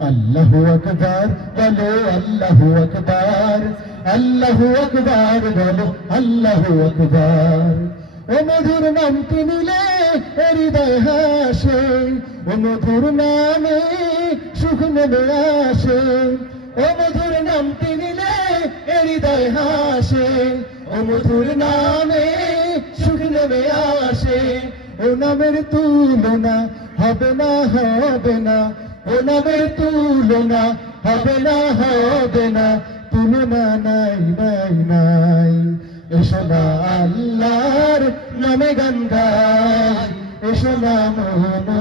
আল্লাহ আকবার, বলো আল্লাহ আকবার আল্লাহ আকবার, বলো আল্লাহ আকবার। ও মধুর নামটি নিলে হৃদয় হাসে, ও মধুর নামে সুখ নেমে আসে। ও মধুর নামটি নিলে হৃদয় হাসে, ও মধুর নামে সুখ নেমে আসে। ও নামের তুলনা হবে না হবে না ও নামের তুলনা হবে না হবে না, তুলনা নাই নাই নাই। এসো না আল্লাহর নামে গান গাই, এসো না মনো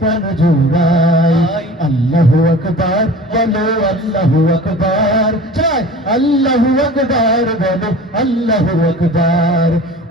প্রাণ জুড়াই। আল্লাহু আকবার, বলো আল্লাহু আকবার। চাই আল্লাহু আকবার, বলো আল্লাহু আকবার।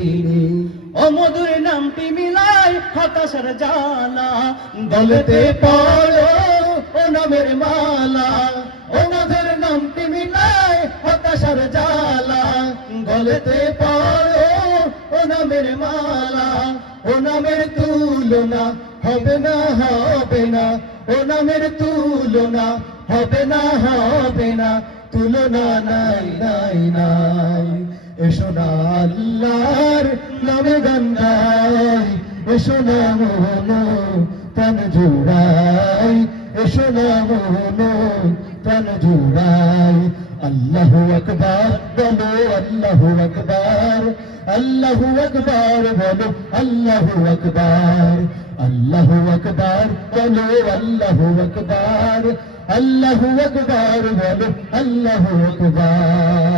তিনি ও মধুর নামটি মিলাই হতাশার জালা গলতে পড়ো ও নামের মালা। নামের নামটি মিলাই হতাশার জালা গলতে পড়ো ও নামের মালা। ও নামের তুলনা হবে না হবে না। ও নামের তুলনা হবে না হবে না। তুলনা নাই নাই নাই। এসো না আল্লাহর নামে গান গাই এসো না মনো প্রাণ জুড়াই, এসো না মনো প্রাণ জুড়াই। আল্লাহু আকবার, বলো আল্লাহু আকবার আল্লাহু আকবার, বলো আল্লাহু আকবার। আল্লাহু আকবার, বলো আল্লাহু আকবার আল্লাহু আকবার, বলো আল্লাহু আকবার।